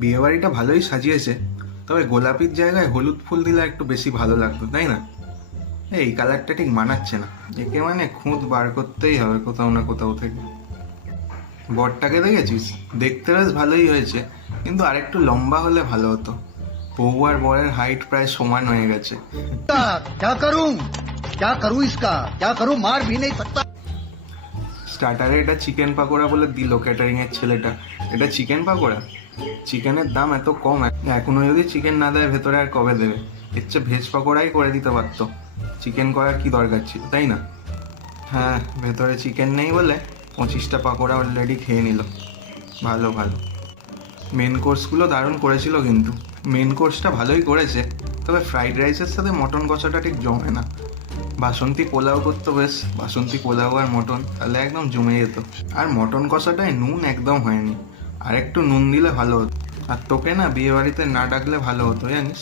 বিয়ে বাড়িটা ভালোই সাজিয়েছে, তবে গোলাপির জায়গায় হলুদ ফুল দিলে একটু বেশি ভালো লাগতো, তাই না? এই কালারটা ঠিক মানাচ্ছে না। একে মানে খুঁত বার করতেই হবে কোথাও না কোথাও থেকে। বরটাকে দেখেছিস? দেখতে বেশ ভালোই হয়েছে, কিন্তু আরেকটু লম্বা হলে ভালো হতো। বউ আর বরের হাইট প্রায় সমান হয়ে গেছে। क्या करूं क्या करूं इसका क्या करूं मार भी नहीं सकता। স্টার্টারে এটা চিকেন পাকোড়া বলে দিল ক্যাটারিং এর ছেলেটা। এটা চিকেন পাকোড়া? চিকেনের দাম এত কম, এখনো যদি চিকেন না দেয় ভেতরে আর কবে দেবে? এর চেয়ে ভেজ পাকোড়াই করে দিতে পারতো। চিকেন করার কি দরকার ছিল, তাই না? হ্যাঁ, ভেতরে চিকেন নেই বলে 25টা পাকোড়া অলরেডি খেয়ে নিল। ভালো ভালো। মেন কোর্সগুলো দারুণ করেছিল, কিন্তু মেন কোর্সটা ভালোই করেছে, তবে ফ্রাইড রাইসের সাথে মটন কষাটা ঠিক জমে না। বাসন্তী পোলাও করতো বেশ, বাসন্তী পোলাও আর মটন, তাহলে একদম জমে যেত। আর মটন কষাটায় নুন একদম হয়নি, আর একটু নুন দিলে ভালো হতো। আর তোকে না বিয়ে বাড়িতে না ডাকলে ভালো হতো, জানিস?